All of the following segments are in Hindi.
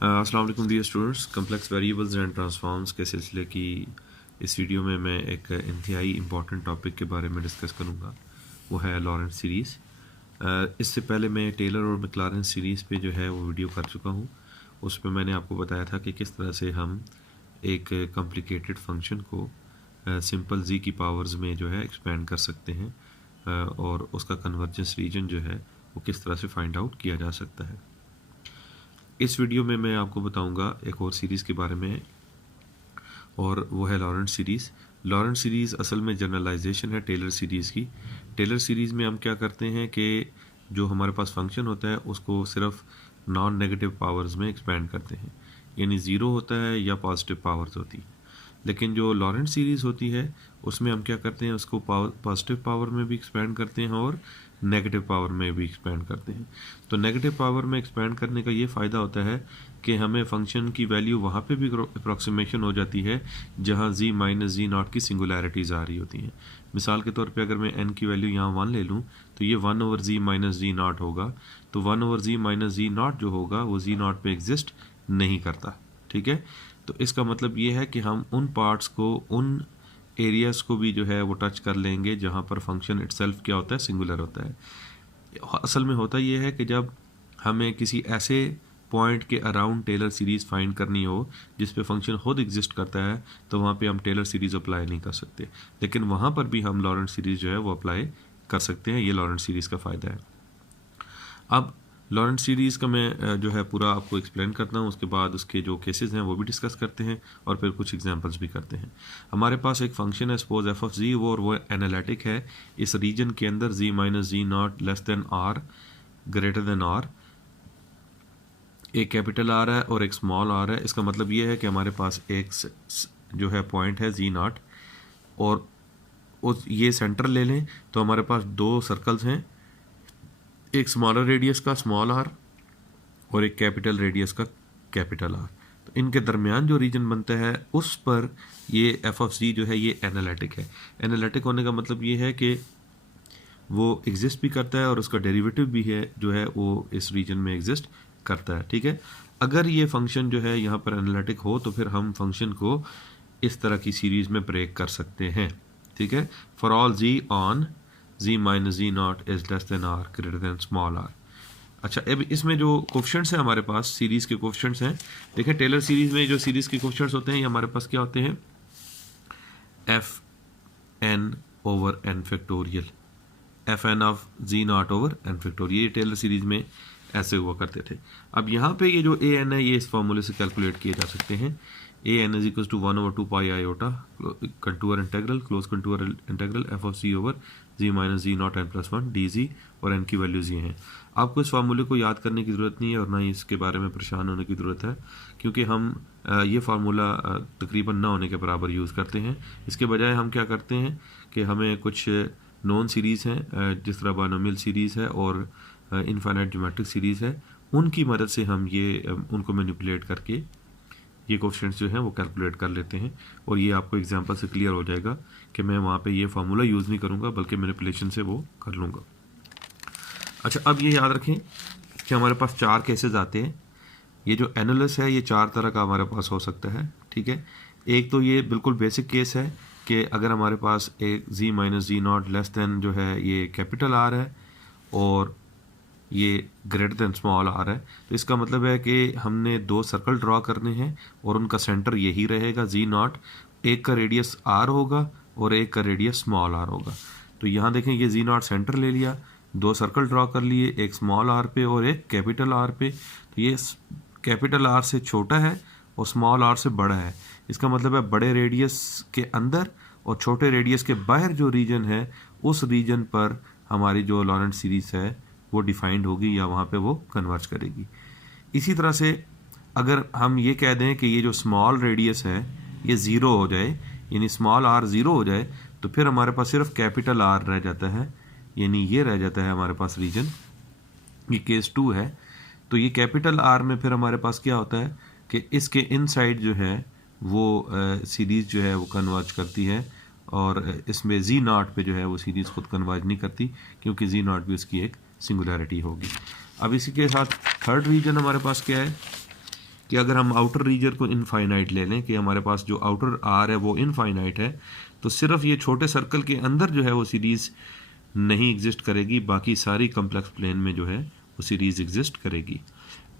अस्सलाम वालेकुम dear students. Complex variables and transforms के सिलसिले की इस वीडियो में मैं एक इंतहाई इम्पॉर्टेंट टॉपिक के बारे में डिस्कस करूँगा, वो है लॉरेंट सीरीज़। इससे पहले मैं टेलर और मैक्लारेन सीरीज़ पे जो है वो वीडियो कर चुका हूँ। उस पर मैंने आपको बताया था कि किस तरह से हम एक कॉम्प्लिकेटेड फंक्शन को सिंपल जी की पावर्स में जो है एक्सपेंड कर सकते हैं, और उसका कन्वर्जेंस रीजन जो है वो किस तरह से फाइंड आउट किया जा सकता है। इस वीडियो में मैं आपको बताऊंगा एक और सीरीज़ के बारे में, और वो है लॉरेंट सीरीज़। लॉरेंट सीरीज़ असल में जनरलाइजेशन है टेलर सीरीज़ की। टेलर सीरीज़ में हम क्या करते हैं कि जो हमारे पास फंक्शन होता है उसको सिर्फ नॉन नेगेटिव पावर्स में एक्सपेंड करते हैं, यानी ज़ीरो होता है या पॉजिटिव पावर्स होती है। लेकिन जो लॉरेंट सीरीज़ होती है उसमें हम क्या करते हैं, उसको पॉजिटिव पावर में भी एक्सपेंड करते हैं और नेगेटिव पावर में भी एक्सपेंड करते हैं। तो नेगेटिव पावर में एक्सपेंड करने का ये फ़ायदा होता है कि हमें फंक्शन की वैल्यू वहाँ पे भी अप्रॉक्सीमेशन हो जाती है जहाँ z माइनस जी नॉट की सिंगुलैरिटीज़ आ रही होती हैं। मिसाल के तौर पे अगर मैं n की वैल्यू यहाँ 1 ले लूँ तो ये 1 ओवर z माइनस जी नॉट होगा। तो 1 ओवर z माइनस जी नॉट जो होगा वो z नॉट पे एग्जिस्ट नहीं करता, ठीक है। तो इसका मतलब ये है कि हम उन पार्ट्स को, उन एरियाज़ को भी जो है वो टच कर लेंगे जहाँ पर फंक्शन इटसेल्फ क्या होता है, सिंगुलर होता है। असल में होता ये है कि जब हमें किसी ऐसे पॉइंट के अराउंड टेलर सीरीज़ फाइंड करनी हो जिस पे फंक्शन खुद एग्जिस्ट करता है, तो वहाँ पे हम टेलर सीरीज़ अप्लाई नहीं कर सकते, लेकिन वहाँ पर भी हम लॉरेंट सीरीज़ जो है वो अप्लाई कर सकते हैं। ये लॉरेंट सीरीज़ का फ़ायदा है। अब लॉरेंट सीरीज़ का मैं जो है पूरा आपको एक्सप्लेन करता हूँ, उसके बाद उसके जो केसेस हैं वो भी डिस्कस करते हैं और फिर कुछ एग्जांपल्स भी करते हैं। हमारे पास एक फंक्शन है सपोज एफ ऑफ जी, वो एनालिटिक है। इस रीजन के अंदर जी माइनस जी naught less than R greater than R, एक कैपिटल आर है और एक स्मॉल आर है। इसका मतलब ये है कि हमारे पास एक जो है पॉइंट है जी नॉट, और उस ये सेंटर ले लें तो हमारे पास दो सर्कल्स हैं, एक स्मॉलर रेडियस का स्मॉल आर और एक कैपिटल रेडियस का कैपिटल आर। तो इनके दरमियान जो रीजन बनता है उस पर ये एफ ऑफ सी जो है ये एनालिटिक है। एनालिटिक होने का मतलब ये है कि वो एग्जिस्ट भी करता है और उसका डेरिवेटिव भी है जो है वो इस रीजन में एग्जिस्ट करता है, ठीक है। अगर ये फंक्शन जो है यहाँ पर एनालिटिक हो तो फिर हम फंक्शन को इस तरह की सीरीज में ब्रेक कर सकते हैं, ठीक है। For all z on z minus ji naught is less than R greater than small r. अच्छा, अब इसमें जो कोफिशिएंट्स हैं हमारे पास, सीरीज़ के कोफिशिएंट्स हैं। देखिए टेलर सीरीज़ में जो सीरीज़ के कोफिशिएंट्स होते हैं ये हमारे पास क्या होते हैं, f n over n factorial, f n of z naught over n factorial. ये टेलर सीरीज़ में ऐसे हुआ करते थे। अब यहाँ पे ये जो ए एन है ये इस फॉर्मूले से कैलकुलेट किए जा सकते हैं। A N is equal to 1 over 2 pi iota contour integral close contour integral F of C over G minus ji naught N plus one D G, और एन की वैल्यूज़ ये हैं। आपको इस फार्मूले को याद करने की ज़रूरत नहीं है और ना ही इसके बारे में परेशान होने की ज़रूरत है, क्योंकि हम ये फार्मूला तकरीबन ना होने के बराबर यूज़ करते हैं। इसके बजाय हम क्या करते हैं कि हमें कुछ नॉन सीरीज़ हैं जिस तरह बायनोमियल सीरीज़ है और इनफाइनाइट ज्योमेट्रिक सीरीज़ है, उनकी मदद से हम ये उनको मैनिपुलेट करके ये कोफिशिएंट्स जो हैं वो कैलकुलेट कर लेते हैं। और ये आपको एग्जांपल से क्लियर हो जाएगा कि मैं वहाँ पे ये फार्मूला यूज़ नहीं करूँगा बल्कि मैनिपुलेशन से वो कर लूँगा। अच्छा, अब ये याद रखें कि हमारे पास चार केसेस आते हैं। ये जो एनालिस है ये चार तरह का हमारे पास हो सकता है, ठीक है। एक तो ये बिल्कुल बेसिक केस है कि अगर हमारे पास एक जी माइनस जी नॉट लेस देन जो है ये कैपिटल आर है और ये ग्रेटर देन स्मॉल आर है, तो इसका मतलब है कि हमने दो सर्कल ड्रॉ करने हैं और उनका सेंटर यही रहेगा जी नॉट। एक का रेडियस आर होगा और एक का रेडियस स्मॉल आर होगा। तो यहाँ देखें ये जी नॉट सेंटर ले लिया, दो सर्कल ड्रॉ कर लिए, एक स्मॉल आर पे और एक कैपिटल आर पे। तो ये कैपिटल आर से छोटा है और स्मॉल आर से बड़ा है। इसका मतलब है बड़े रेडियस के अंदर और छोटे रेडियस के बाहर जो रीजन है उस रीजन पर हमारी जो लॉरेंट सीरीज है वो डिफाइंड होगी या वहाँ पे वो कन्वर्ज करेगी। इसी तरह से अगर हम ये कह दें कि ये जो स्मॉल रेडियस है ये ज़ीरो हो जाए, यानी स्मॉल आर ज़ीरो हो जाए, तो फिर हमारे पास सिर्फ कैपिटल आर रह जाता है, यानी ये रह जाता है हमारे पास रीजन। ये केस 2 है। तो ये कैपिटल आर में फिर हमारे पास क्या होता है कि इसके इनसाइड जो है वो सीरीज़ जो है वो कन्वर्ज करती है, और इसमें जी नॉट पे जो है वो सीरीज़ खुद कन्वर्ज नहीं करती क्योंकि जी नॉट भी उसकी एक सिंगुलैरिटी होगी। अब इसी के साथ थर्ड रीजन हमारे पास क्या है, कि अगर हम आउटर रीजन को इनफाइनाइट ले लें कि हमारे पास जो आउटर आर है वो इनफाइनाइट है, तो सिर्फ ये छोटे सर्कल के अंदर जो है वो सीरीज़ नहीं एग्जिस्ट करेगी, बाकी सारी कम्प्लेक्स प्लेन में जो है वो सीरीज़ एग्जिस्ट करेगी।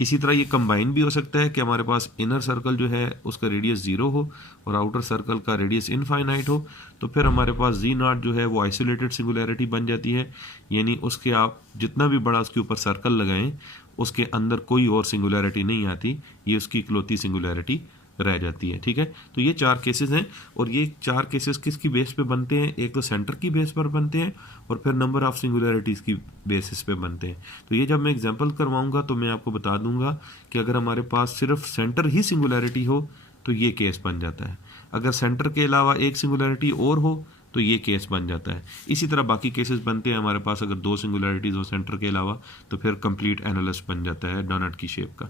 इसी तरह ये कंबाइन भी हो सकता है कि हमारे पास इनर सर्कल जो है उसका रेडियस 0 हो और आउटर सर्कल का रेडियस इनफाइनाइट हो, तो फिर हमारे पास जी नॉट जो है वो आइसोलेटेड सिंगुलैरिटी बन जाती है, यानी उसके आप जितना भी बड़ा उसके ऊपर सर्कल लगाएं उसके अंदर कोई और सिंगुलैरिटी नहीं आती, ये उसकी इकलौती सिंगुलैरिटी रह जाती है। ठीक है, तो ये 4 केसेस हैं और ये 4 केसेस किसकी बेस पे बनते हैं? एक तो सेंटर की बेस पर बनते हैं और फिर नंबर ऑफ सिंगुलैरिटीज़ की बेसिस पे बनते हैं। तो ये जब मैं एग्जांपल करवाऊंगा तो मैं आपको बता दूंगा कि अगर हमारे पास सिर्फ सेंटर ही सिंगुलैरिटी हो तो ये केस बन जाता है, अगर सेंटर के अलावा एक सिंगुलैरिटी और हो तो ये केस बन जाता है। इसी तरह बाकी केसेस बनते हैं हमारे पास, अगर 2 सिंगुलैरिटीज़ हो सेंटर के अलावा तो फिर कंप्लीट एनालिस बन जाता है डोनट की शेप का।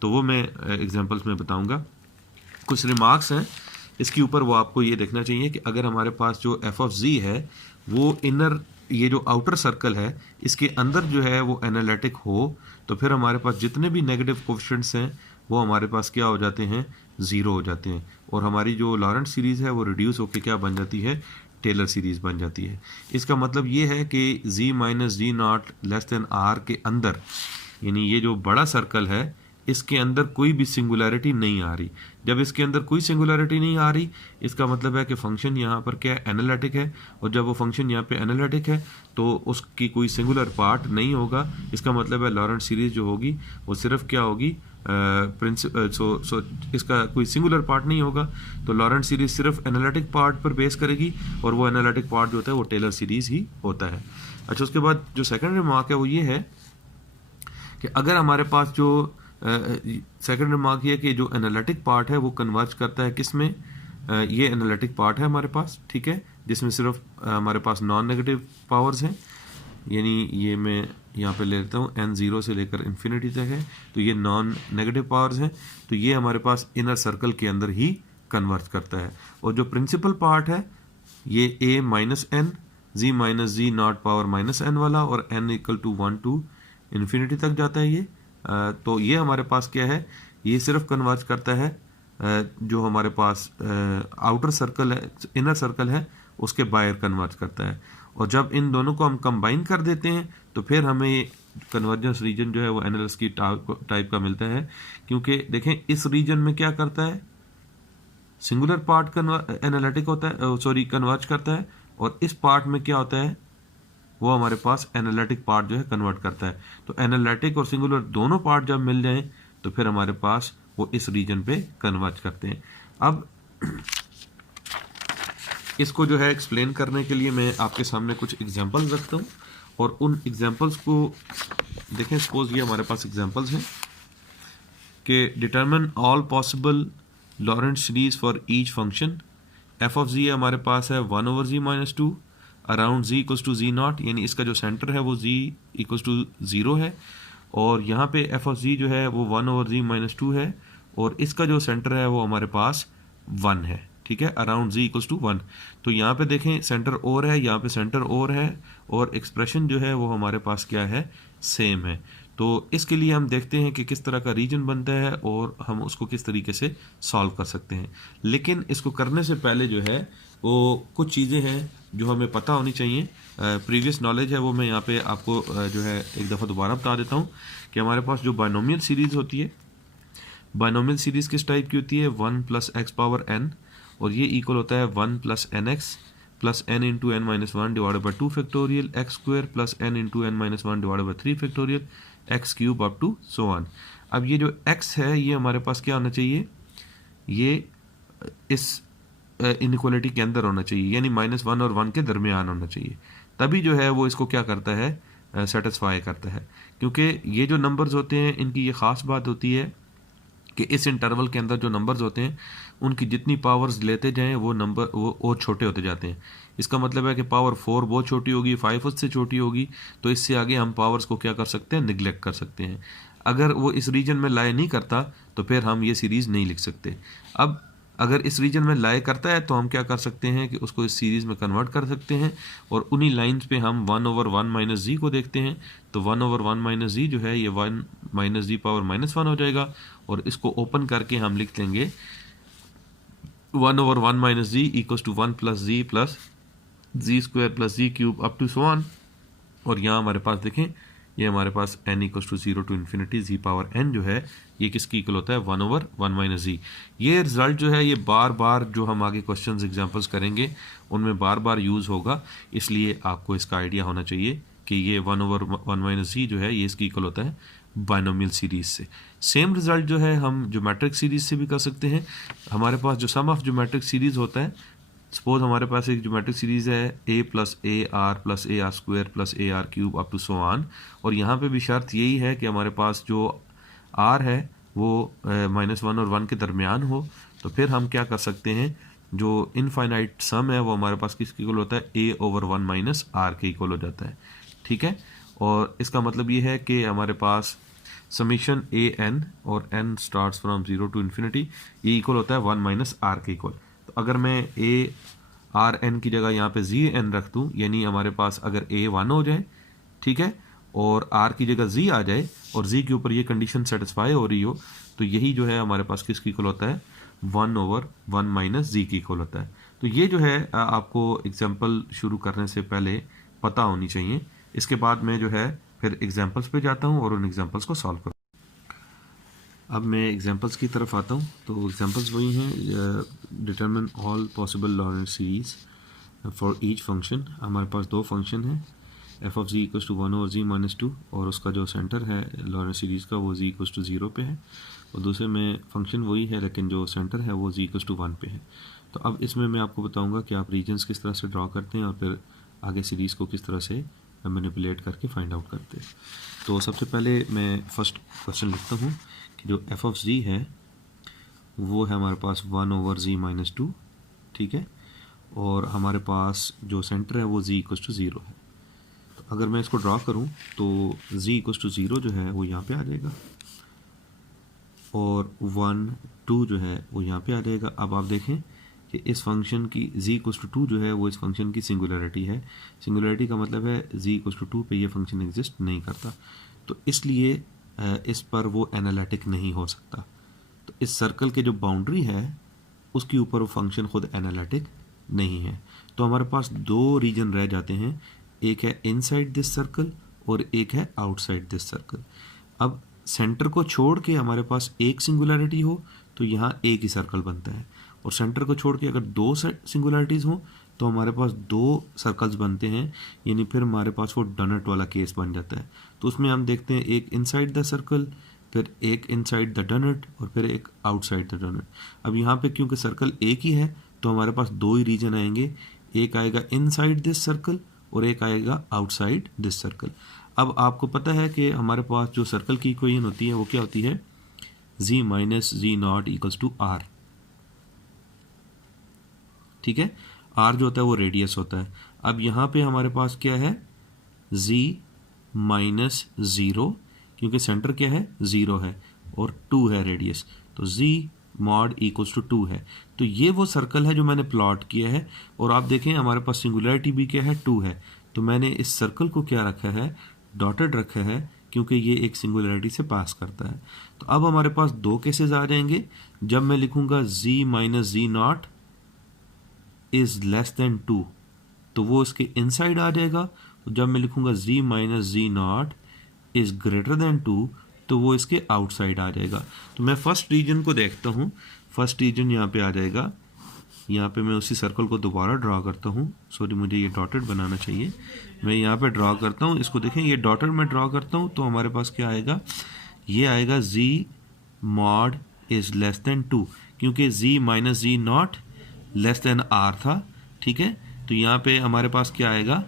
तो वो मैं एग्जाम्पल्स में बताऊँगा। कुछ रिमार्क्स हैं इसके ऊपर, वो आपको ये देखना चाहिए कि अगर हमारे पास जो एफ ऑफ जी है वो इनर, ये जो आउटर सर्कल है इसके अंदर जो है वो एनालिटिक हो, तो फिर हमारे पास जितने भी नेगेटिव कोफिशिएंट्स हैं वो हमारे पास क्या हो जाते हैं? 0 हो जाते हैं, और हमारी जो लॉरेंट सीरीज़ है वो रिड्यूस होकर क्या बन जाती है? टेलर सीरीज़ बन जाती है। इसका मतलब ये है कि जी माइनस जी नॉट लेस देन आर के अंदर, यानी ये जो बड़ा सर्कल है इसके अंदर कोई भी सिंगुलैरिटी नहीं आ रही। जब इसके अंदर कोई सिंगुलैरिटी नहीं आ रही इसका मतलब है कि फंक्शन यहाँ पर क्या है? एनालिटिक है, और जब वो फंक्शन यहाँ पे एनालिटिक है तो उसकी कोई सिंगुलर पार्ट नहीं होगा। इसका मतलब है लॉरेंट सीरीज जो होगी वो सिर्फ क्या होगी? इसका कोई सिंगुलर पार्ट नहीं होगा, तो लॉरेंट सीरीज सिर्फ एनालिटिक पार्ट पर बेस करेगी, और वो एनालिटिक पार्ट जो होता है वो टेलर सीरीज ही होता है। अच्छा, उसके बाद जो सेकेंड रिमार्क है वो ये है कि अगर हमारे पास जो सेकंड रिमार्क ये कि जो एनालिटिक पार्ट है वो कन्वर्ज करता है किस में? ये एनालिटिक पार्ट है हमारे पास, ठीक है, जिसमें सिर्फ हमारे पास नॉन नेगेटिव पावर्स हैं, यानी ये मैं यहाँ पे ले लेता हूँ n 0 से लेकर इन्फिनिटी तक है, तो ये नॉन नेगेटिव पावर्स हैं, तो ये हमारे पास इनर सर्कल के अंदर ही कन्वर्ज करता है। और जो प्रिंसिपल पार्ट है ये a minus n z minus ji naught power minus n वाला, और n equal to 1 to infinity तक जाता है ये। तो ये हमारे पास क्या है? ये सिर्फ कन्वर्ज करता है जो हमारे पास आउटर सर्कल है, इनर सर्कल है, उसके बाहर कन्वर्ज करता है। और जब इन दोनों को हम कंबाइन कर देते हैं तो फिर हमें ये कन्वर्जेंस रीजन जो है वो एनालिस की टाइप का मिलता है, क्योंकि देखें इस रीजन में क्या करता है? सिंगुलर पार्ट एनालिटिक होता है, सॉरी कन्वर्ज करता है, और इस पार्ट में क्या होता है? वो हमारे पास एनालिटिक पार्ट जो है कन्वर्ट करता है। तो एनालिटिक और सिंगुलर दोनों पार्ट जब मिल जाएं तो फिर हमारे पास वो इस रीजन पे कन्वर्ज करते हैं। अब इसको जो है एक्सप्लेन करने के लिए मैं आपके सामने कुछ एग्जांपल्स रखता हूँ, और उन एग्जांपल्स को देखें। सपोज ये हमारे पास एग्जांपल्स हैं कि determine all possible Laurent series for each function. F of G हमारे पास है 1 over G minus 2 around z equals to G naught, यानी इसका जो सेंटर है वो z इक्वल्स टू 0 है, और यहाँ पे एफ ऑफ जी जो है वो 1 ओवर जी माइनस 2 है, और इसका जो सेंटर है वो हमारे पास 1 है, ठीक है, अराउंड z इक्वल्स टू 1। तो यहाँ पे देखें सेंटर और है, यहाँ पे सेंटर और है, और एक्सप्रेशन जो है वो हमारे पास क्या है? सेम है। तो इसके लिए हम देखते हैं कि किस तरह का रीजन बनता है और हम उसको किस तरीके से सॉल्व कर सकते हैं। लेकिन इसको करने से पहले जो है वो कुछ चीज़ें हैं जो हमें पता होनी चाहिए। प्रीवियस नॉलेज है वो मैं यहाँ पे आपको जो है एक दफ़ा दोबारा बता देता हूँ कि हमारे पास जो बायनोमियल सीरीज़ होती है, बायनोमियल सीरीज़ किस टाइप की होती है? 1 प्लस एक्स पावर n, और ये इक्वल होता है 1 plus n x plus n into n minus 1 divided by 2 factorial x square plus n into n minus 1 divided by 3 factorial x cube up to so on. अब ये जो x है ये हमारे पास क्या होना चाहिए? ये इस इनइक्वालिटी के अंदर होना चाहिए, यानी -1 और 1 के दरमियान होना चाहिए, तभी जो है वो इसको क्या करता है? सेटिस्फाई करता है। क्योंकि ये जो नंबर्स होते हैं इनकी ये ख़ास बात होती है कि इस इंटरवल के अंदर जो नंबर्स होते हैं उनकी जितनी पावर्स लेते जाएं वो नंबर वो और छोटे होते जाते हैं। इसका मतलब है कि पावर 4 बहुत छोटी होगी, 5 उससे छोटी होगी, तो इससे आगे हम पावर्स को क्या कर सकते हैं? निगलेक्ट कर सकते हैं। अगर वो इस रीजन में लाई नहीं करता तो फिर हम ये सीरीज़ नहीं लिख सकते। अब अगर इस रीजन में लाई करता है तो हम क्या कर सकते हैं कि उसको इस सीरीज़ में कन्वर्ट कर सकते हैं और उन्हीं लाइंस पे हम 1/1 माइनस जी को देखते हैं। तो 1/1 माइनस जी जो है ये 1 माइनस जी पावर -1 हो जाएगा और इसको ओपन करके हम लिख लेंगे 1/1 minus z equals to 1 plus z square plus z cube up to so on. और यहाँ हमारे पास देखें ये हमारे पास n equals to 0 to infinity z power n जो है ये किसकी इक्वल होता है 1/1 माइनस जी। ये रिजल्ट जो है ये बार बार जो हम आगे क्वेश्चंस एग्जांपल्स करेंगे उनमें बार बार यूज़ होगा, इसलिए आपको इसका आइडिया होना चाहिए कि ये 1/1 माइनस जी जो है ये इसकी इक्वल होता है बाइनोमियल सीरीज से। सेम रिजल्ट जो है हम ज्योमेट्रिक सीरीज से भी कर सकते हैं। हमारे पास जो सम ऑफ ज्योमेट्रिक सीरीज होता है, सपोज हमारे पास एक ज्योमेट्रिक सीरीज है a plus a r plus a r square plus a r cube up to so on, और यहाँ पे भी शर्त यही है कि हमारे पास जो r है वो -1 और 1 के दरमियान हो। तो फिर हम क्या कर सकते हैं, जो इनफाइनाइट सम है वो हमारे पास किसके इक्वल होता है a/1 माइनस आर के इक्वल हो जाता है। ठीक है, और इसका मतलब ये है कि हमारे पास समीशन an और n starts from 0 to infinity ये इक्वल होता है 1 माइनस आर के इक्वल। तो अगर मैं a r n की जगह यहाँ पे जी n रख दूँ, यानी हमारे पास अगर a 1 हो जाए, ठीक है, और r की जगह z आ जाए और z के ऊपर ये कंडीशन सेटिस्फाई हो रही हो, तो यही जो है हमारे पास किसकी इक्वल होता है 1/1 माइनस जी की इक्वल होता है। तो ये जो है आपको एग्जाम्पल शुरू करने से पहले पता होनी चाहिए। इसके बाद मैं जो है फिर एग्जाम्पल्स पे जाता हूँ और उन एग्जाम्पल्स को सॉल्व करता हूँ। अब मैं एग्जांपल्स की तरफ आता हूँ। तो एग्जांपल्स वही हैं, determine all possible Laurent series for each function. हमारे पास दो फंक्शन हैं, f of ji equals to 1/z-2 और उसका जो सेंटर है लॉरेंट सीरीज़ का वो जी इक्वल्स टू 0 पे है, और दूसरे में फंक्शन वही है लेकिन जो सेंटर है वो जी इक्वल्स टू 1 पे है। तो अब इसमें मैं आपको बताऊँगा कि आप रीजन्स किस तरह से ड्रॉ करते हैं और फिर आगे सीरीज़ को किस तरह से मैनिपुलेट करके फाइंड आउट करते हैं। तो सबसे पहले मैं फर्स्ट क्वेश्चन लिखता हूँ कि जो एफ ऑफ जी है वो है हमारे पास 1/z-2, ठीक है, और हमारे पास जो सेंटर है वो z इक्वल्स टू 0 है। तो अगर मैं इसको ड्रॉ करूं तो z इक्वल्स टू 0 जो है वो यहाँ पे आ जाएगा और 1, 2 जो है वो यहाँ पे आ जाएगा। अब आप देखें कि इस फंक्शन की z इक्वल्स टू 2 जो है वो इस फंक्शन की सिंगुलरिटी है। सिंगुलरिटी का मतलब है z इक्वल्स टू 2 पे ये फंक्शन एग्जिस्ट नहीं करता, तो इसलिए इस पर वो एनालिटिक नहीं हो सकता। तो इस सर्कल के जो बाउंड्री है उसके ऊपर वो फंक्शन खुद एनालिटिक नहीं है। तो हमारे पास दो रीजन रह जाते हैं, एक है इनसाइड दिस सर्कल और एक है आउटसाइड दिस सर्कल। अब सेंटर को छोड़ के हमारे पास एक सिंगुलरिटी हो तो यहाँ एक ही सर्कल बनता है, और सेंटर को छोड़ के अगर दो सिंगुलरिटीज़ हो तो हमारे पास दो सर्कल्स बनते हैं, यानी फिर हमारे पास वो डोनट वाला केस बन जाता है। तो उसमें हम देखते हैं एक इनसाइड द सर्कल, फिर एक इनसाइड द डोनट और फिर एक आउटसाइड द डोनट। अब यहाँ पे क्योंकि सर्कल एक ही है तो हमारे पास दो ही रीजन आएंगे, एक आएगा इनसाइड दिस सर्कल और एक आएगा आउटसाइड दिस सर्कल। अब आपको पता है कि हमारे पास जो सर्कल की इक्वेशन होती है वो क्या होती है, z minus ji naught equals to r, ठीक है, r जो होता है वो रेडियस होता है। अब यहाँ पे हमारे पास क्या है z माइनस 0, क्योंकि सेंटर क्या है 0 है और 2 है रेडियस, तो z मॉड इक्वल्स टू 2 है। तो ये वो सर्कल है जो मैंने प्लॉट किया है, और आप देखें हमारे पास सिंगुलरिटी भी क्या है 2 है। तो मैंने इस सर्कल को क्या रखा है, डॉटेड रखा है, क्योंकि ये एक सिंगुलरिटी से पास करता है। तो अब हमारे पास दो केसेस आ जाएंगे। जब मैं लिखूंगा z minus ji naught is less than 2 तो वो इसके इनसाइड आ जाएगा। तो जब मैं लिखूंगा z minus ji naught is greater than 2 तो वो इसके आउटसाइड आ जाएगा। तो मैं फर्स्ट रीजन को देखता हूँ, फर्स्ट रीजन यहाँ पे आ जाएगा। यहाँ पे मैं उसी सर्कल को दोबारा ड्रॉ करता हूँ, सॉरी मुझे ये डॉटेड बनाना चाहिए, मैं यहाँ पे ड्रॉ करता हूँ, इसको देखें ये डॉटेड में ड्रॉ करता हूँ। तो हमारे पास क्या आएगा, ये आएगा z mod is less than 2, क्योंकि z माइनस जी नॉट लेस देन r था, ठीक है। तो यहाँ पे हमारे पास क्या आएगा,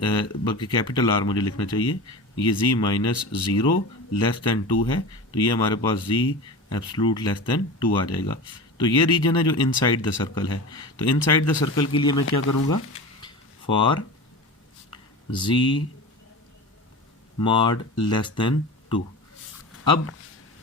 बल्कि कैपिटल R मुझे लिखना चाहिए, ये z माइनस 0 लेस देन 2 है, तो ये हमारे पास z एब्सोल्यूट लेस देन 2 आ जाएगा। तो ये रीजन है जो इनसाइड द सर्कल है। तो इनसाइड द सर्कल के लिए मैं क्या करूँगा, for z mod less than 2। अब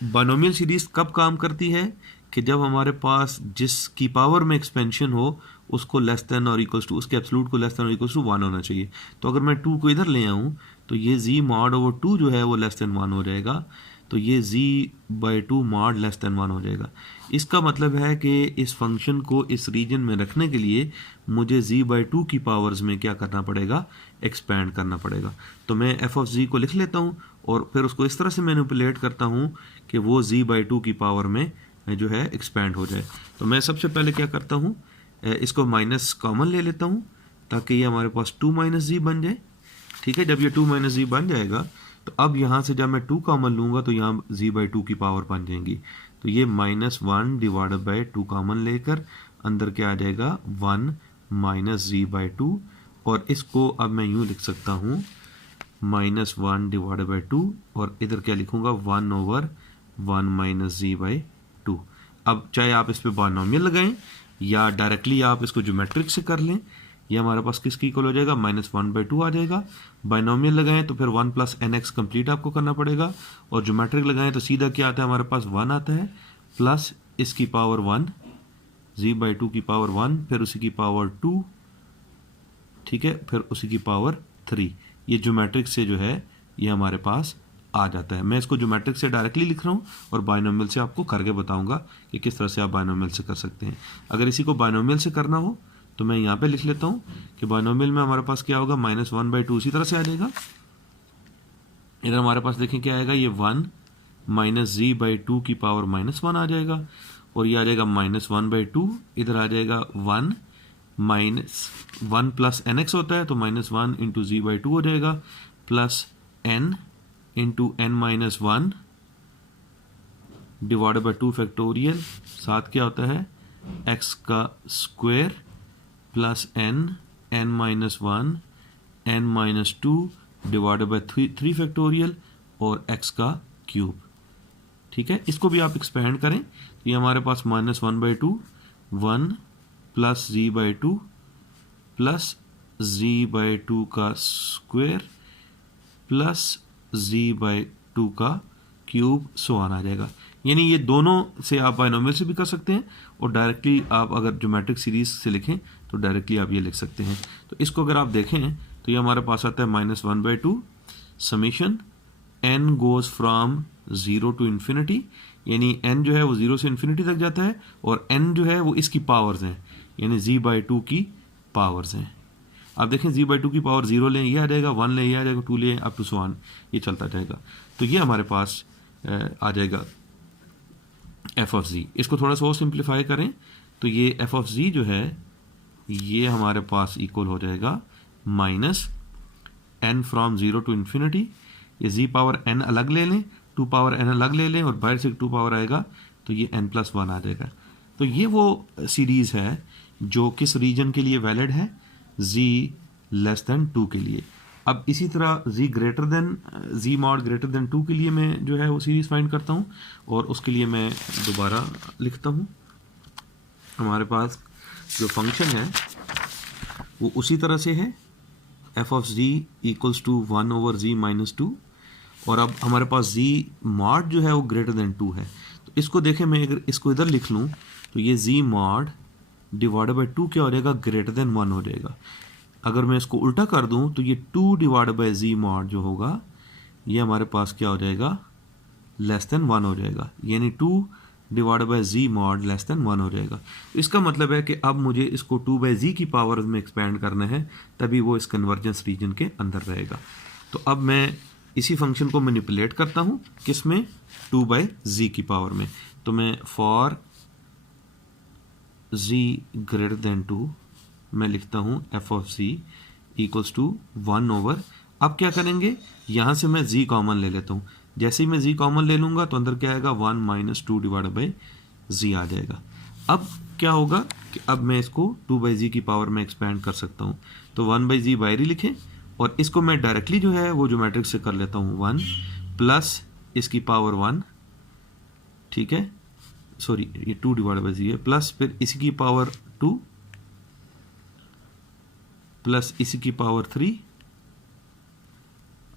बाइनोमियल सीरीज कब काम करती है कि जब हमारे पास जिसकी पावर में एक्सपेंशन हो उसको लेस देन और इक्वल्स टू, उसके एब्सोल्यूट को लेस देन और इक्वल्स टू 1 होना चाहिए। तो अगर मैं 2 को इधर ले आऊँ तो ये z मॉड ओवर 2 जो है वो लेस देन 1 हो जाएगा, तो ये z/2 मॉड लेस देन 1 हो जाएगा। इसका मतलब है कि इस फंक्शन को इस रीजन में रखने के लिए मुझे z/2 की पावर्स में क्या करना पड़ेगा, एक्सपैंड करना पड़ेगा। तो मैं f ऑफ z को लिख लेता हूँ और फिर उसको इस तरह से मैनिपुलेट करता हूँ कि वो z/2 की पावर में जो है एक्सपैंड हो जाए। तो मैं सबसे पहले क्या करता हूँ, इसको माइनस कॉमन ले लेता हूँ ताकि ये हमारे पास 2 माइनस z बन जाए। ठीक है, जब ये 2 माइनस z बन जाएगा तो अब यहाँ से जब मैं 2 कॉमन लूँगा तो यहाँ z/2 की पावर बन जाएंगी। तो ये -1 डिवाइडेड बाई 2 कॉमन लेकर अंदर क्या आ जाएगा 1 माइनस z/2, और इसको अब मैं यूँ लिख सकता हूँ -1 डिवाइडेड बाई 2 और इधर क्या लिखूँगा 1/1 माइनस z/2। अब चाहे आप इस पर बायनोमियल लगाएं या डायरेक्टली आप इसको ज्योमेट्रिक से कर लें, ये हमारे पास किसकी इक्वल हो जाएगा -1/2 आ जाएगा। बायनोमियल लगाएं तो फिर 1 प्लस nx कंप्लीट आपको करना पड़ेगा, और ज्योमेट्रिक लगाएं तो सीधा क्या आता है हमारे पास 1 आता है, प्लस इसकी पावर 1 z/2 की पावर 1 फिर उसी की पावर 2, ठीक है, फिर उसी की पावर 3। ये ज्योमेट्रिक से जो है ये हमारे पास आ जाता है। मैं इसको ज्योमेट्रिक से डायरेक्टली लिख रहा हूँ और बायनोमियल से आपको करके बताऊंगा कि किस तरह से आप बायनोमियल से कर सकते हैं। अगर इसी को बायनोमियल से करना हो तो मैं यहाँ पे लिख लेता हूँ कि बायनोमियल में हमारे पास क्या होगा -1/2 इसी तरह से आ जाएगा। इधर हमारे पास देखें क्या आएगा, ये 1 माइनस z/2 की पावर -1 आ जाएगा, और ये आ जाएगा -1/2, इधर आ जाएगा 1 माइनस 1 प्लस nx होता है तो -1 इंटू z/2 हो जाएगा, plus n into n-1 divided by 2 factorial, साथ क्या होता है x का square plus n-1 n-2 divided by 3 factorial और x का क्यूब। ठीक है, इसको भी आप एक्सपेंड करें तो ये हमारे पास -1/2 1 प्लस z/2 प्लस z/2 का स्क्वायर प्लस z/2 का क्यूब सो आ जाएगा। यानी ये दोनों से आप बायनोमियल से भी कर सकते हैं और डायरेक्टली आप अगर ज्योमेट्रिक सीरीज से लिखें तो डायरेक्टली आप ये लिख सकते हैं। तो इसको अगर आप देखें तो ये हमारे पास आता है -1/2 summation n goes from 0 to infinity, यानी n जो है वो 0 से इन्फिनिटी तक जाता है और n जो है वो इसकी पावर्स हैं, यानी z/2 की पावर्स हैं। आप देखें z/2 की पावर 0 लें ये आ जाएगा, 1 लें ये आ जाएगा, 2 लें अप टू सो ऑन, ये चलता जाएगा। तो ये हमारे पास आ जाएगा f ऑफ z। इसको थोड़ा सा और सिंप्लीफाई करें तो ये f ऑफ z जो है ये हमारे पास इक्वल हो जाएगा -n फ्रॉम 0 टू इन्फिनिटी, ये z पावर n अलग ले लें, 2 पावर n अलग ले लें और बाहर से 2 पावर आएगा तो ये n+1 आ जाएगा। तो ये वो सीरीज़ है जो किस रीजन के लिए वैलिड है, z लेस देन 2 के लिए। अब इसी तरह z मॉड ग्रेटर देन 2 के लिए मैं जो है वो सीरीज फाइंड करता हूँ, और उसके लिए मैं दोबारा लिखता हूँ। हमारे पास जो फंक्शन है वो उसी तरह से है, f of z equals to 1/z-2, और अब हमारे पास z मॉड जो है वो ग्रेटर देन 2 है। तो इसको देखें, मैं अगर इसको इधर लिख लूँ तो ये z मॉड डिवाइडेड बाई 2 क्या हो जाएगा, ग्रेटर देन 1 हो जाएगा। अगर मैं इसको उल्टा कर दूं तो ये 2 डिवाइडेड बाई z मॉड जो होगा ये हमारे पास क्या हो जाएगा, लेस देन 1 हो जाएगा, यानी 2 divided by z mod less than 1 हो जाएगा। इसका मतलब है कि अब मुझे इसको 2/z की पावर में एक्सपेंड करना है, तभी वो इस कन्वर्जेंस रीजन के अंदर रहेगा। तो अब मैं इसी फंक्शन को मैनिपुलेट करता हूँ किसमें, 2/z की पावर में। तो मैं फॉर z ग्रेटर देन 2 मैं लिखता हूँ f of z equals to 1/, अब क्या करेंगे, यहाँ से मैं z कॉमन ले लेता हूँ। जैसे ही मैं z कॉमन ले लूँगा तो अंदर क्या आएगा, 1 - 2 डिवाइडेड बाई z आ जाएगा। अब क्या होगा कि अब मैं इसको 2/z की पावर में एक्सपेंड कर सकता हूँ। तो 1/z बाहर ही लिखें और इसको मैं डायरेक्टली जो है वो ज्योमेट्रिक से कर लेता हूँ, 1 प्लस इसकी पावर 1, ठीक है, सॉरी ये 2 डिवाइड बाई z है, प्लस फिर इसी की पावर 2 प्लस इसी की power 3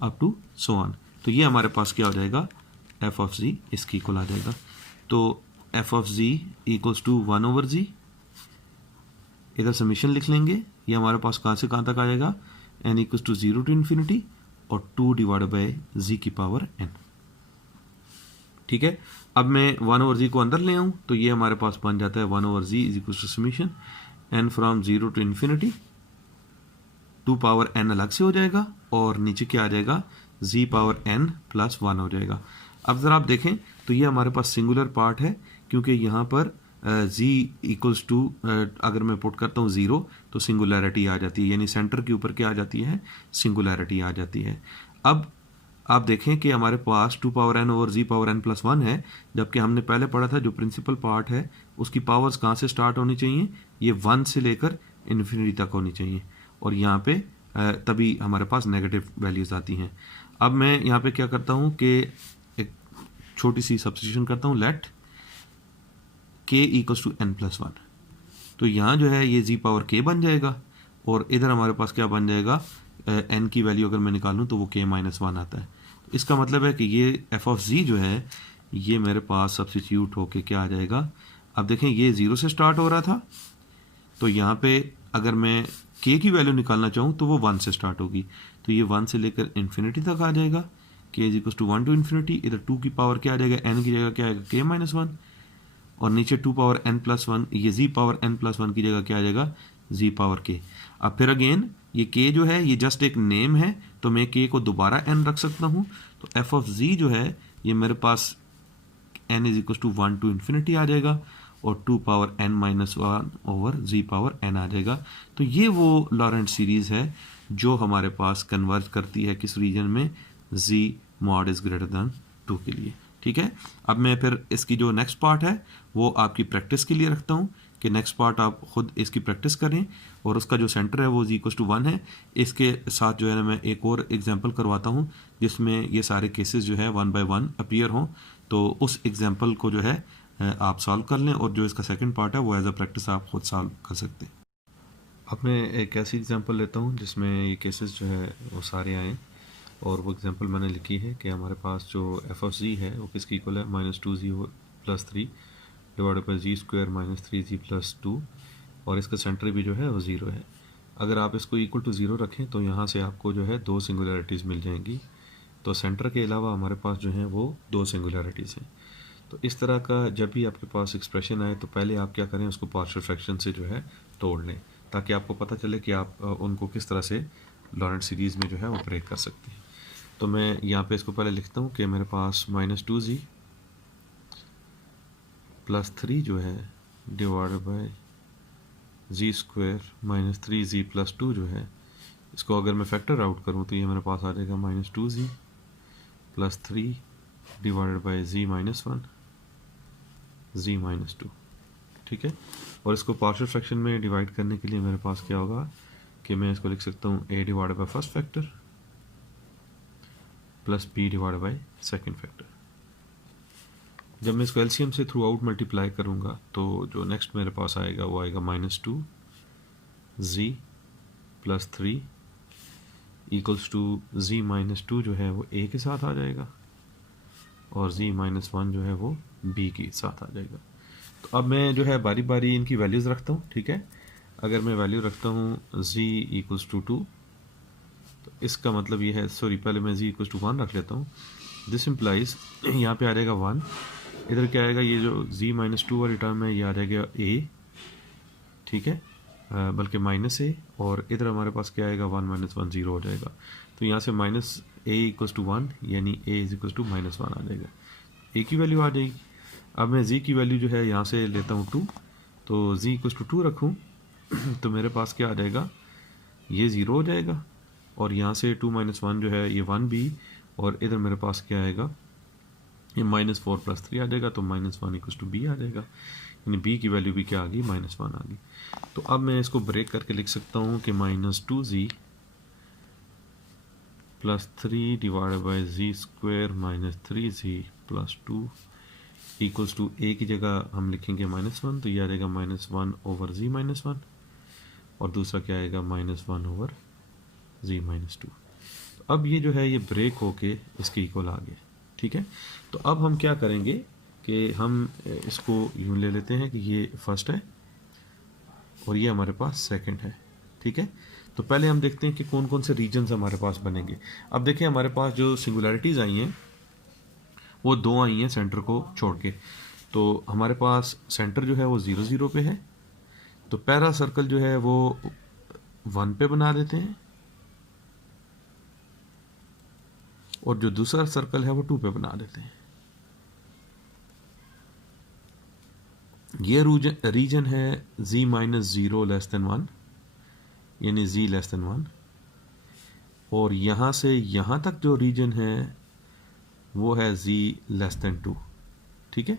up to so on. तो ये हमारे पास क्या हो जाएगा, f ऑफ z इसकी इक्वल आ जाएगा। तो F of ji equals to 1 over G, इधर समीशन लिख लेंगे, ये हमारे पास कहाँ से कहाँ तक आ जाएगा, n equals to 0 to infinity और 2 डिवाइडेड बाई जी की पावर एन। ठीक है, अब मैं 1 ओवर जी को अंदर ले आऊँ तो ये हमारे पास बन जाता है 1 over z is equals to summation n from 0 to infinity, 2 power n अलग से हो जाएगा और नीचे क्या आ जाएगा, जी पावर एन प्लस 1 हो जाएगा। अब ज़रा आप देखें तो ये हमारे पास सिंगुलर पार्ट है, क्योंकि यहाँ पर z इक्वल्स टू अगर मैं पुट करता हूँ 0 तो सिंगुलैरिटी आ जाती है, यानी सेंटर के ऊपर क्या आ जाती है, सिंगुलैरिटी आ जाती है। अब आप देखें कि हमारे पास 2 पावर एन ओवर जी पावर एन प्लस 1 है, जबकि हमने पहले पढ़ा था जो प्रिंसिपल पार्ट है उसकी पावर्स कहाँ से स्टार्ट होनी चाहिए, ये 1 से लेकर इन्फिनिटी तक होनी चाहिए, और यहाँ पे तभी हमारे पास नेगेटिव वैल्यूज आती हैं। अब मैं यहाँ पे क्या करता हूँ कि एक छोटी सी सब्स्टिट्यूशन करता हूँ, let k equals to n plus 1, तो यहाँ जो है ये z पावर k बन जाएगा और इधर हमारे पास क्या बन जाएगा, n की वैल्यू अगर मैं निकालूँ तो वो k माइनस 1 आता है। तो इसका मतलब है कि ये f ऑफ z जो है ये मेरे पास सब्स्टिट्यूट होके क्या आ जाएगा, अब देखें ये 0 से स्टार्ट हो रहा था, तो यहाँ पे अगर मैं k की वैल्यू निकालना चाहूँ तो वो 1 से स्टार्ट होगी, तो ये 1 से लेकर इन्फिनिटी तक आ जाएगा, k is equal to 1 to infinity, इधर 2 की पावर क्या आ जाएगा, n की जगह क्या आएगा k माइनस 1, और नीचे 2 पावर n प्लस 1, ये z पावर n प्लस 1 की जगह क्या आ जाएगा, z पावर k। अब फिर अगेन ये k जो है ये जस्ट एक नेम है, तो मैं k को दोबारा n रख सकता हूँ, तो f ऑफ z जो है ये मेरे पास n is equal to 1 to infinity आ जाएगा और 2 power n minus 1 over z power n आ जाएगा। तो ये वो लॉरेंट सीरीज है जो हमारे पास कन्वर्ज करती है किस रीजन में, z mod is greater than 2 के लिए। ठीक है, अब मैं फिर इसकी जो नेक्स्ट पार्ट है वो आपकी प्रैक्टिस के लिए रखता हूँ कि नेक्स्ट पार्ट आप खुद इसकी प्रैक्टिस करें, और उसका जो सेंटर है वो z इक्वल टू 1 है। इसके साथ जो है ना मैं एक और एग्जांपल करवाता हूँ जिसमें ये सारे केसेस जो है 1 बाय 1 अपीयर हों, तो उस एग्जांपल को जो है आप सॉल्व कर लें, और जो इसका सेकंड पार्ट है वो एज अ प्रैक्टिस आप खुद सॉल्व कर सकते हैं। अब मैं एक ऐसी एग्जांपल लेता हूँ जिसमें ये केसेस जो है वो सारे आए, और वो एग्जांपल मैंने लिखी है कि हमारे पास जो एफ ऑफ जी है वो किसकी इक्वल है, -2z plus 3 divided by z square minus 3z plus 2, और इसका सेंटर भी जो है वो 0 है। अगर आप इसको इक्वल टू 0 रखें तो यहाँ से आपको जो है 2 सिंगुलरिटीज़ मिल जाएंगी, तो सेंटर के अलावा हमारे पास जो है वो 2 सिंगुलरिटीज़ हैं। तो इस तरह का जब भी आपके पास एक्सप्रेशन आए तो पहले आप क्या करें, उसको पार्शियल फ्रैक्शन से जो है तोड़ लें, ताकि आपको पता चले कि आप उनको किस तरह से लॉरेंट सीरीज़ में जो है वो ब्रेक कर सकते हैं। तो मैं यहाँ पे इसको पहले लिखता हूँ कि मेरे पास -2z प्लस 3 जो है divided by z square minus 3z plus 2 जो है, इसको अगर मैं फैक्टर आउट करूँ तो ये मेरे पास आ जाएगा -2z plus 3 divided by z minus 1 z minus 2। ठीक है, और इसको पार्शियल फ्रैक्शन में डिवाइड करने के लिए मेरे पास क्या होगा कि मैं इसको लिख सकता हूँ a divided by first factor plus b divided by second factor. जब मैं इसको एलसीएम से थ्रू आउट मल्टीप्लाई करूँगा तो जो नेक्स्ट मेरे पास आएगा वो आएगा -2z plus 3 equals to z minus 2 जो है वो a के साथ आ जाएगा, और z माइनस 1 जो है वो b के साथ आ जाएगा। तो अब मैं जो है बारी बारी इनकी वैल्यूज़ रखता हूँ। ठीक है, अगर मैं वैल्यू रखता हूँ z इक्वल्स टू 2, तो इसका मतलब ये है, सॉरी पहले मैं z इक्वल्स टू 1 रख लेता हूँ, दिस इम्प्लाइज यहाँ पे आ जाएगा 1, इधर क्या आएगा, ये जो z माइनस 2 वाली टर्म है ये आ जाएगा a, ठीक है, बल्कि -a, और इधर हमारे पास क्या आएगा 1 माइनस 1 0 हो जाएगा, तो यहाँ से -a इक्वल्स टू 1 यानी a इज इक्वल्स टू -1 आ जाएगा, a की वैल्यू आ जाएगी। अब मैं z की वैल्यू जो है यहाँ से लेता हूँ 2, तो z इक्वल्स टू 2 रखूँ तो मेरे पास क्या आ जाएगा, ये 0 हो जाएगा, और यहाँ से 2 माइनस 1 जो है ये 1 भी, और इधर मेरे पास क्या आएगा, ये -4 प्लस 3 आ जाएगा, तो -1 इक्वल्स टू b आ जाएगा, यानी b की वैल्यू भी क्या आ गई, -1 आ गई। तो अब मैं इसको ब्रेक करके लिख सकता हूँ कि -2z plus 3 divided by z square minus 3z plus 2 equals to a की जगह हम लिखेंगे -1, तो ये आ जाएगा -1 ओवर z माइनस 1, और दूसरा क्या आएगा -1 ओवर z माइनस 2। अब ये जो है ये ब्रेक होके इसके इक्वल आ गया। ठीक है, तो अब हम क्या करेंगे कि हम इसको यूँ ले लेते हैं कि ये फर्स्ट है और ये हमारे पास सेकंड है, ठीक है। तो पहले हम देखते हैं कि कौन कौन से रीजन्स हमारे पास बनेंगे। अब देखिए हमारे पास जो सिंगुलैरिटीज़ आई हैं वो दो आई हैं सेंटर को छोड़ के। तो हमारे पास सेंटर जो है वो 0 0 पे है, तो पहला सर्कल जो है वो 1 पे बना देते हैं और जो दूसरा सर्कल है वो 2 पे बना देते हैं। ये रीजन है z माइनस 0 लेस देन 1, यानी z लेस देन 1, और यहाँ से यहाँ तक जो रीजन है वो है z लेस देन 2, ठीक है।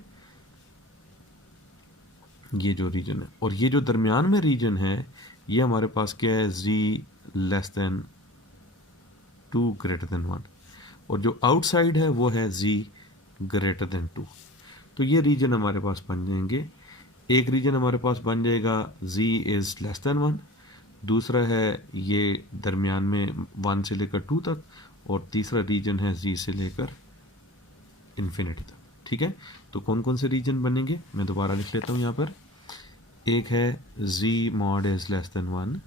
ये जो रीजन है, और ये जो दरमियान में रीजन है ये हमारे पास क्या है, z less than 2 greater than 1, और जो आउटसाइड है वो है z ग्रेटर देन 2। तो ये रीजन हमारे पास बन जाएंगे। एक रीजन हमारे पास बन जाएगा z इज़ लेस देन 1, दूसरा है ये दरमियान में 1 से लेकर 2 तक, और तीसरा रीजन है z से लेकर इन्फिनिटी तक, ठीक है। तो कौन कौन से रीजन बनेंगे मैं दोबारा लिख लेता हूँ यहाँ पर। एक है z mod is less than 1,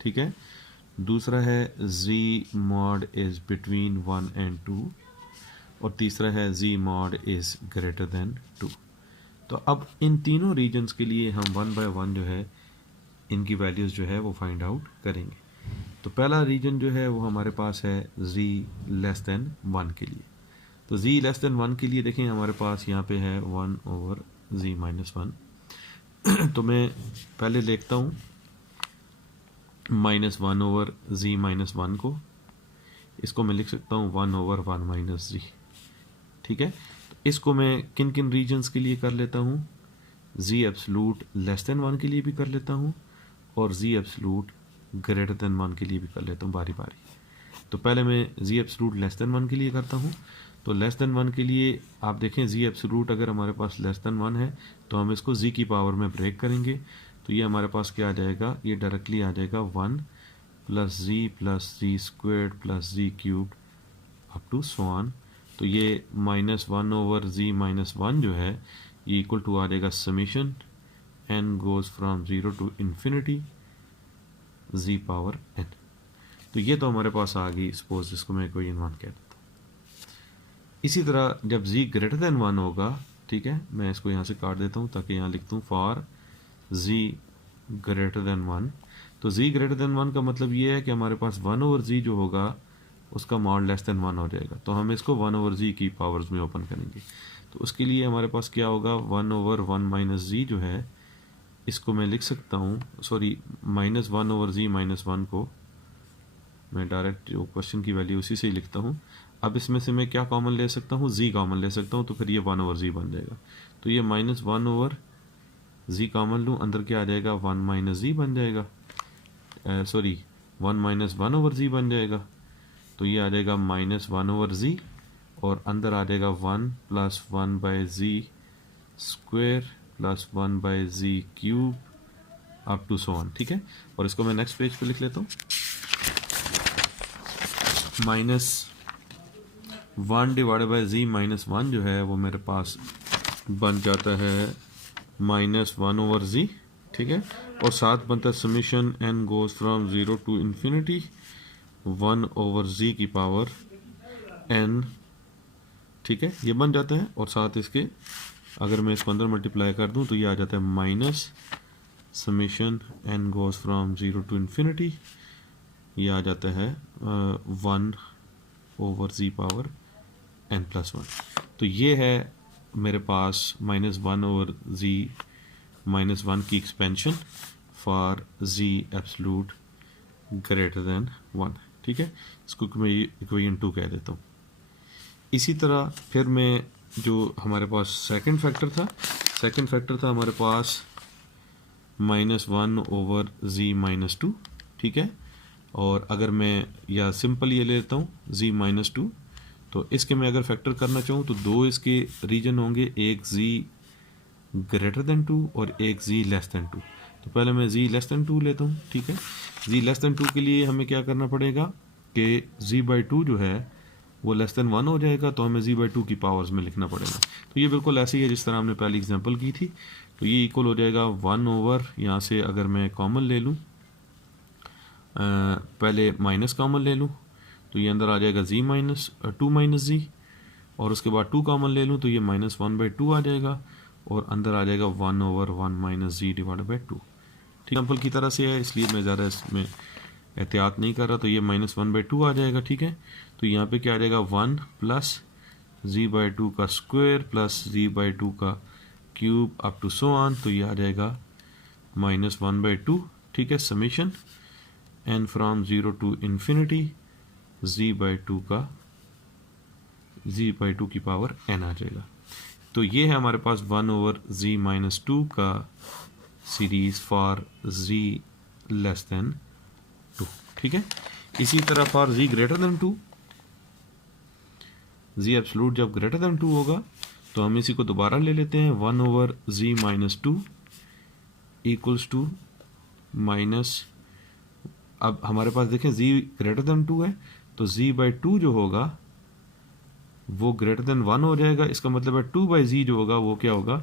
ठीक है। दूसरा है z mod is between 1 and 2, और तीसरा है z mod is greater than 2। तो अब इन तीनों रीजन्स के लिए हम 1 बाय 1 जो है इनकी वैल्यूज़ जो है वो फाइंड आउट करेंगे। तो पहला रीजन जो है वो हमारे पास है z लेस देन 1 के लिए। तो z लेस देन 1 के लिए देखें हमारे पास यहाँ पे है 1 ओवर z माइनस 1। तो मैं पहले लिखता हूँ माइनस 1 ओवर z माइनस 1 को, इसको मैं लिख सकता हूँ 1 ओवर 1 माइनस z, ठीक है। तो इसको मैं किन किन रीजन्स के लिए कर लेता हूँ, z एब्सलूट लेस देन 1 के लिए भी कर लेता हूँ और z एब्सलूट ग्रेटर देन 1 के लिए भी कर लेता हूँ बारी बारी। तो पहले मैं z एब्सलूट लेस देन 1 के लिए करता हूँ। तो लेस देन 1 के लिए आप देखें z एब्सलूट अगर हमारे पास लेस देन 1 है तो हम इसको z की पावर में ब्रेक करेंगे। तो ये हमारे पास क्या आ जाएगा, ये डायरेक्टली आ जाएगा 1 plus z squared plus z cubed up to so on. तो ये माइनस 1 ओवर z माइनस 1 जो है ये इक्वल टू आ जाएगा summation n goes from 0 to infinity z power n। तो ये तो हमारे पास आ गई, सपोज इसको मैं इक्वेशन 1 कह देता हूँ। इसी तरह जब z ग्रेटर देन 1 होगा, ठीक है, मैं इसको यहाँ से काट देता हूँ ताकि यहाँ लिख दूँ फॉर z ग्रेटर देन 1। तो z ग्रेटर देन 1 का मतलब ये है कि हमारे पास 1 ओवर z जो होगा उसका मॉड लेस देन 1 हो जाएगा। तो हम इसको 1 ओवर z की पावर्स में ओपन करेंगे। तो उसके लिए हमारे पास क्या होगा, 1 ओवर 1 माइनस z जो है इसको मैं लिख सकता हूँ, sorry minus 1 over z minus 1 को मैं डायरेक्ट जो क्वेश्चन की वैल्यू उसी से ही लिखता हूँ। अब इसमें से मैं क्या कॉमन ले सकता हूँ, z कॉमन ले सकता हूँ, तो फिर ये 1 ओवर z बन जाएगा। तो ये माइनस 1 ओवर z कॉमन लूँ, अंदर क्या आ जाएगा 1 माइनस z बन जाएगा, सॉरी 1 माइनस 1 ओवर z बन जाएगा। तो ये आ जाएगा माइनस 1 ओवर z और अंदर आ जाएगा 1 plus 1 by z square plus 1 by z cube up to so on, ठीक है। और इसको मैं नेक्स्ट पेज पे लिख लेता हूँ। Minus 1 divided by z minus 1 जो है वो मेरे पास बन जाता है माइनस 1 ओवर z, ठीक है, और साथ बनता है summation n goes from 0 to infinity 1 over z की पावर n, ठीक है, ये बन जाता है। और साथ इसके अगर मैं इसको अंदर मल्टीप्लाई कर दूं तो ये आ जाता है minus summation n goes from 0 to infinity, ये आ जाता है 1 over z power n plus 1। तो ये है मेरे पास माइनस 1 ओवर z माइनस 1 की expansion for z absolute greater than 1, ठीक है। इसको मैं इक्वेशन 2 कह देता हूँ। इसी तरह फिर मैं जो हमारे पास सेकंड फैक्टर था हमारे पास माइनस 1 ओवर z माइनस 2, ठीक है। और अगर मैं या सिंपल ये लेता हूँ z माइनस 2, तो इसके मैं अगर फैक्टर करना चाहूँ तो दो इसके रीजन होंगे, एक z ग्रेटर देन 2 और एक z लेस देन 2। तो पहले मैं z लेस देन 2 लेता हूँ, ठीक है। z लेस देन 2 के लिए हमें क्या करना पड़ेगा कि z बाई 2 जो है वो लेस देन 1 हो जाएगा, तो हमें z/2 की पावर्स में लिखना पड़ेगा। तो ये बिल्कुल ऐसे ही है जिस तरह हमने पहली एग्जांपल की थी। तो ये इक्वल हो जाएगा 1 ओवर, यहाँ से अगर मैं कॉमन ले लूँ, पहले माइनस कॉमन ले लूँ तो ये अंदर आ जाएगा टू माइनस जी, और उसके बाद 2 कॉमन ले लूँ तो ये -1/2 आ जाएगा, और अंदर आ जाएगा 1 over 1 minus z divided by 2। ठीक, एग्जाम्पल की तरह से है इसलिए मैं ज़्यादा इसमें एहतियात नहीं कर रहा। तो ये -1/2 आ जाएगा। ठीक है, तो यहाँ पे क्या आ जाएगा 1 प्लस z/2 का स्क्वायर प्लस z/2 का cube up to so on, तो ये आ जाएगा -1/2। ठीक है, summation n from 0 to infinity z/2 की पावर n आ जाएगा। तो ये है हमारे पास 1 ओवर z-2 का series for z less than 2। ठीक है, इसी तरह for z greater than 2, z absolute जब ग्रेटर देन 2 होगा तो हम इसी को दोबारा ले लेते हैं। 1 over z-2 equals to minus, अब हमारे पास देखें z ग्रेटर देन 2 है तो z/2 जो होगा वो ग्रेटर देन 1 हो जाएगा। इसका मतलब है 2/z जो होगा वो क्या होगा,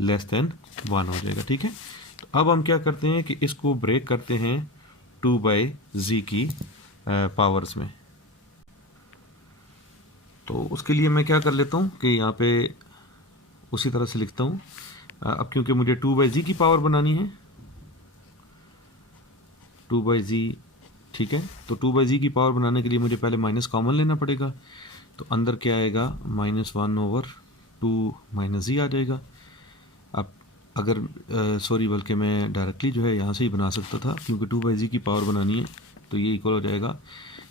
लेस देन 1 हो जाएगा। ठीक है, तो अब हम क्या करते हैं कि इसको ब्रेक करते हैं 2/z की पावर्स में। तो उसके लिए मैं क्या कर लेता हूँ कि यहाँ पे उसी तरह से लिखता हूँ। अब क्योंकि मुझे 2/z की पावर बनानी है, 2/z, ठीक है, तो 2/z की पावर बनाने के लिए मुझे पहले माइनस कॉमन लेना पड़ेगा। तो अंदर क्या आएगा, -1 ओवर 2 माइनस z आ जाएगा। अब अगर सॉरी, बल्कि मैं डायरेक्टली जो है यहाँ से ही बना सकता था, क्योंकि 2/z की पावर बनानी है तो ये इक्वल हो जाएगा।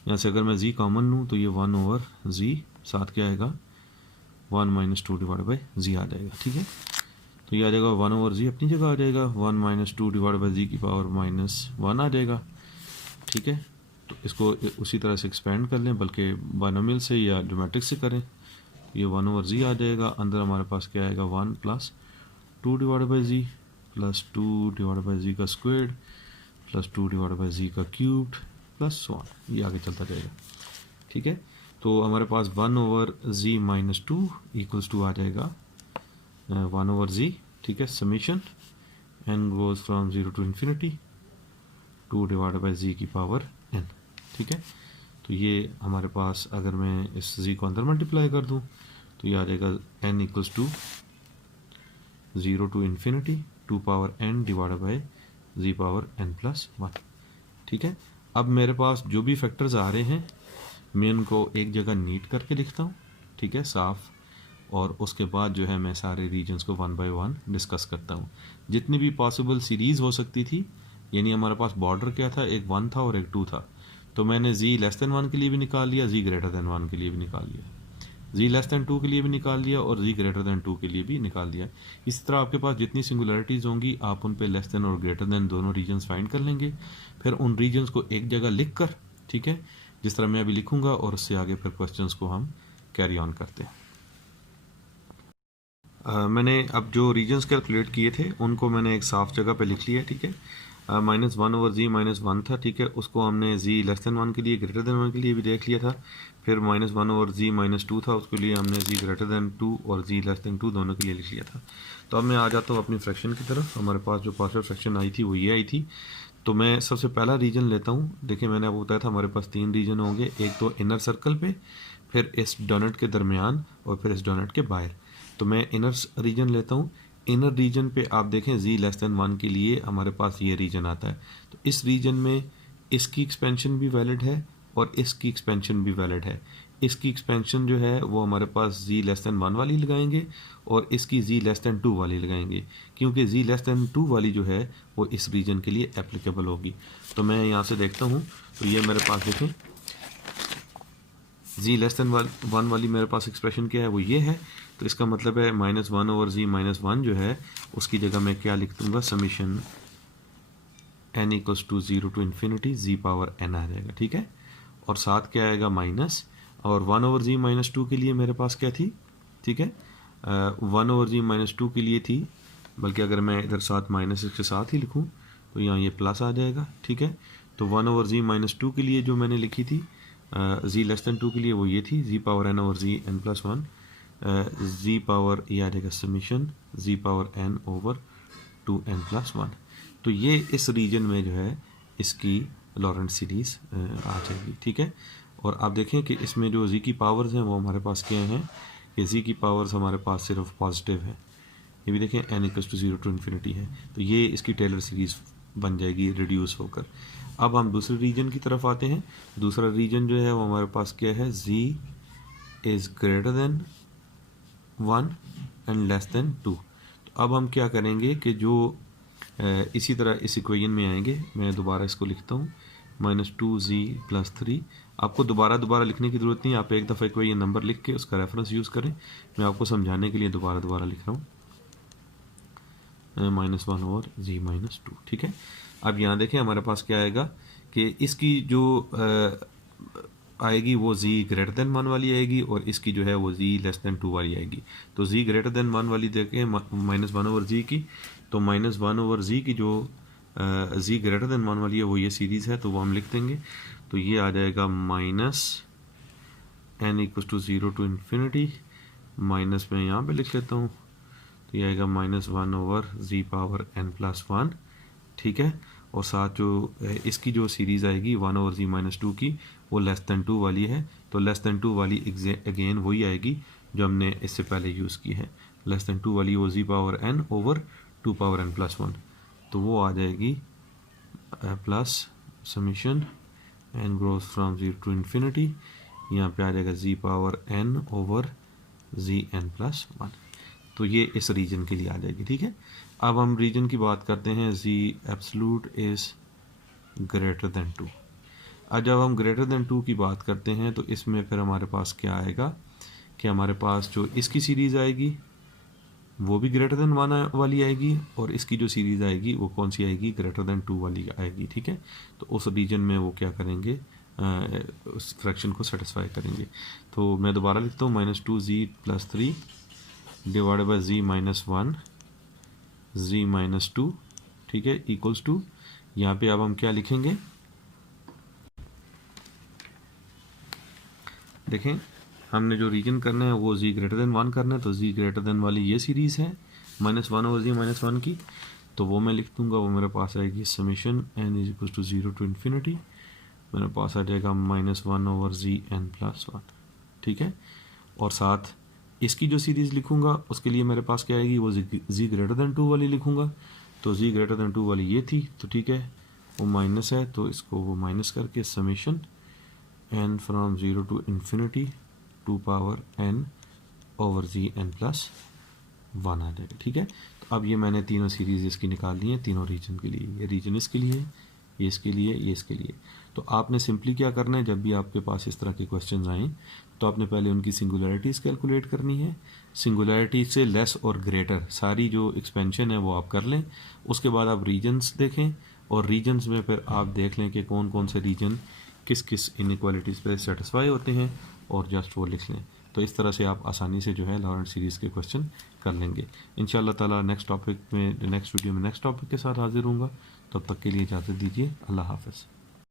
यहाँ से अगर मैं z कॉमन लूँ तो ये 1 ओवर z, साथ क्या आएगा 1 - 2 डिवाइड बाई z आ जाएगा। ठीक है, तो ये आ जाएगा 1 ओवर z अपनी जगह आ जाएगा, 1 - 2 डिवाइड बाई z की पावर -1 आ जाएगा। ठीक है, तो इसको उसी तरह से एक्सपेंड कर लें, बल्कि बाइनोमियल से या ज्योमेट्रिक से करें। ये 1 ओवर z आ जाएगा, अंदर हमारे पास क्या आएगा 1 plus 2 divide by z plus 2 divide by z का square plus 2 divide by z का क्यूब प्लस 1, ये आगे चलता जाएगा। ठीक है, तो हमारे पास 1 ओवर z-2 इक्वल्स टू आ जाएगा 1 ओवर z। ठीक है, summation n goes from 0 to infinity 2 divide by z की पावर n। ठीक है, तो ये हमारे पास अगर मैं इस z को अंदर मल्टीप्लाई कर दूं तो ये आ जाएगा n equals to 0 to infinity 2 power n divide by z power n plus 1। ठीक है, अब मेरे पास जो भी फैक्टर्स आ रहे हैं मैं उनको एक जगह नीट करके लिखता हूँ। ठीक है, साफ, और उसके बाद जो है मैं सारे रीजन्स को 1 बाय 1 डिस्कस करता हूँ। जितनी भी पॉसिबल सीरीज़ हो सकती थी, यानी हमारे पास बॉर्डर क्या था, एक 1 था और एक 2 था, तो मैंने z लेस देन 1 के लिए भी निकाल लिया, z ग्रेटर देन 1 के लिए भी निकाल लिया, z लेस देन 2 के लिए भी निकाल लिया और z ग्रेटर देन 2 के लिए भी निकाल दिया। इस तरह आपके पास जितनी सिंगुलरिटीज़ होंगी आप उन पे लेस देन और ग्रेटर देन दोनों रीजन्स फाइंड कर लेंगे, फिर उन रीजन्स को एक जगह लिख कर, ठीक है, जिस तरह मैं अभी लिखूंगा, और उससे आगे फिर क्वेश्चंस को हम कैरी ऑन करते हैं। मैंने अब जो रीजन्स कैलकुलेट किए थे उनको मैंने एक साफ जगह पे लिख लिया है। ठीक है, -1 ओवर z -1 था। ठीक है, उसको हमने z लेस देन 1 के लिए, ग्रेटर देन 1 के लिए भी देख लिया था। फिर -1 ओवर z -2 था, उसके लिए हमने z ग्रेटर देन 2 और z लेस देन 2 दोनों के लिए लिख लिया था। तो अब मैं आ जाता हूँ अपनी फ्रैक्शन की तरफ। हमारे पास जो पार्शियल फ्रैक्शन आई थी वो ये आई थी। तो मैं सबसे पहला रीजन लेता हूँ। देखिए, मैंने आपको बताया था हमारे पास 3 रीजन होंगे, एक तो इनर सर्कल पे, फिर इस डोनट के दरमियान और फिर इस डोनट के बाहर। तो मैं इनर रीजन लेता हूँ। इनर रीजन पे आप देखें z लेस देन 1 के लिए हमारे पास ये रीजन आता है। तो इस रीजन में इसकी एक्सपेंशन भी वैलिड है और इसकी एक्सपेंशन भी वैलिड है। इसकी एक्सपेंशन जो है वो हमारे पास z लेस देन 1 वाली लगाएंगे और इसकी z लेस देन 2 वाली लगाएंगे, क्योंकि z लेस देन 2 वाली जो है वो इस रीजन के लिए एप्लीकेबल होगी। तो मैं यहाँ से देखता हूँ, तो ये मेरे पास देखें z लेस देन 1 वाली मेरे पास एक्सप्रेशन क्या है, वो ये है। तो इसका मतलब है -1 ओवर z -1 जो है उसकी जगह मैं क्या लिख दूंगा, summation n equals to 0 to infinity z power n आ जाएगा। ठीक है, और साथ क्या आएगा माइनस, और 1 ओवर z -2 के लिए मेरे पास क्या थी, ठीक है, 1 ओवर z -2 के लिए थी, बल्कि अगर मैं इधर साथ माइनस इसके साथ ही लिखूं तो यहाँ ये प्लस आ जाएगा। ठीक है, तो 1 ओवर z -2 के लिए जो मैंने लिखी थी जी लेस दैन 2 के लिए वो ये थी जी power N over G N plus 1, जी पावर ये आ जाएगा समीशन जी पावर एन ओवर 2n+1। तो ये इस रीजन में जो है इसकी लॉरेंट सीरीज़ आ जाएगी, ठीक है। और आप देखें कि इसमें जो जी की पावर्स हैं वो हमारे पास क्या हैं कि जी की पावर्स हमारे पास सिर्फ पॉजिटिव है। ये भी देखें n = 0 to ∞ है, तो ये इसकी टेलर सीरीज़ बन जाएगी रिड्यूस होकर। अब हम दूसरे रीजन की तरफ आते हैं। दूसरा रीजन जो है वो हमारे पास क्या है, z is greater than 1 and less than 2। तो अब हम क्या करेंगे कि जो इसी तरह इस इक्वेशन में आएंगे, मैं दोबारा इसको लिखता हूँ -2z + 3। आपको दोबारा लिखने की ज़रूरत नहीं है, आप एक दफ़ा इक्वेशन नंबर लिख के उसका रेफरेंस यूज़ करें। मैं आपको समझाने के लिए दोबारा लिख रहा हूँ -1 ओवर z - 2, ठीक है। अब यहाँ देखें हमारे पास क्या आएगा कि इसकी जो आएगी वो z ग्रेटर देन 1 वाली आएगी और इसकी जो है वो z लेस देन 2 वाली आएगी। तो z ग्रेटर देन 1 वाली देखें -1 ओवर z की, तो -1 ओवर z की जो z ग्रेटर देन 1 वाली है वो ये सीरीज़ है, तो वो हम लिख देंगे। तो ये आ जाएगा -n = 0 to ∞, माइनस में यहाँ पे लिख लेता हूँ, तो ये आएगा -1 ओवर z पावर n+1, ठीक है। और साथ जो इसकी जो सीरीज़ आएगी 1 ओवर z - 2 की, वो लेस दैन 2 वाली है। तो लेस दैन 2 वाली अगेन वही आएगी जो हमने इससे पहले यूज़ की है। लेस दैन 2 वाली वो z power n over 2 power n+1, तो वो आ जाएगी plus summation n grows from 0 to ∞, यहाँ पे आ जाएगा z power n over zn+1। तो ये इस रीजन के लिए आ जाएगी, ठीक है। अब हम रीजन की बात करते हैं, z absolute is greater than 2। अब जब हम ग्रेटर देन 2 की बात करते हैं तो इसमें फिर हमारे पास क्या आएगा कि हमारे पास जो इसकी सीरीज़ आएगी वो भी ग्रेटर देन 1 वाली आएगी, और इसकी जो सीरीज़ आएगी वो कौन सी आएगी, ग्रेटर देन 2 वाली आएगी, ठीक है। तो उस रीजन में वो क्या करेंगे, उस फ्रैक्शन को सेटिस्फाई करेंगे। तो मैं दोबारा लिखता हूँ -2z + 3 divided by z - 1 z - 2, ठीक है, इक्वल्स टू, यहाँ पे अब हम क्या लिखेंगे, देखें हमने जो रीजन करना है वो z ग्रेटर देन 1 करना है, तो z ग्रेटर देन वाली ये सीरीज़ है -1 ओवर z - 1 की, तो वो मैं लिख दूंगा। वो मेरे पास आएगी समीशन n = 0 to ∞, मेरे पास आ जाएगा -1 ओवर zn+1, ठीक है। और साथ इसकी जो सीरीज़ लिखूंगा उसके लिए मेरे पास क्या आएगी, वो z ग्रेटर देन 2 वाली लिखूंगा। तो z ग्रेटर देन 2 वाली ये थी, तो ठीक है, वो माइनस है तो इसको वो माइनस करके summation n from 0 to ∞ 2 power n over zn+1 आ जाएगा, ठीक है। तो अब ये मैंने तीनों सीरीज़ इसकी निकाल ली हैं तीनों रीजन के लिए। ये रीजन इसके लिए, ये इसके लिए, ये इसके लिए। तो आपने सिंपली क्या करना है, जब भी आपके पास इस तरह के क्वेश्चन आएँ तो आपने पहले उनकी सिंगुलैरिटीज़ कैलकुलेट करनी है। सिंगुलैरिटी से लेस और ग्रेटर सारी जो एक्सपेंशन है वो आप कर लें। उसके बाद आप रीजन्स देखें और रीजन्स में फिर आप देख लें कि कौन कौन से रीजन किस किस इनइक्वालिटीज़ पे सेटिस्फाई होते हैं और जस्ट वो लिख लें। तो इस तरह से आप आसानी से जो है लॉरेंट सीरीज़ के क्वेश्चन कर लेंगे। इंशाअल्लाह ताला नेक्स्ट टॉपिक में, नेक्स्ट वीडियो में नेक्स्ट टॉपिक के साथ हाजिर होऊंगा। तब तक के लिए इजाज़त दीजिए। अल्लाह हाफ़िज़।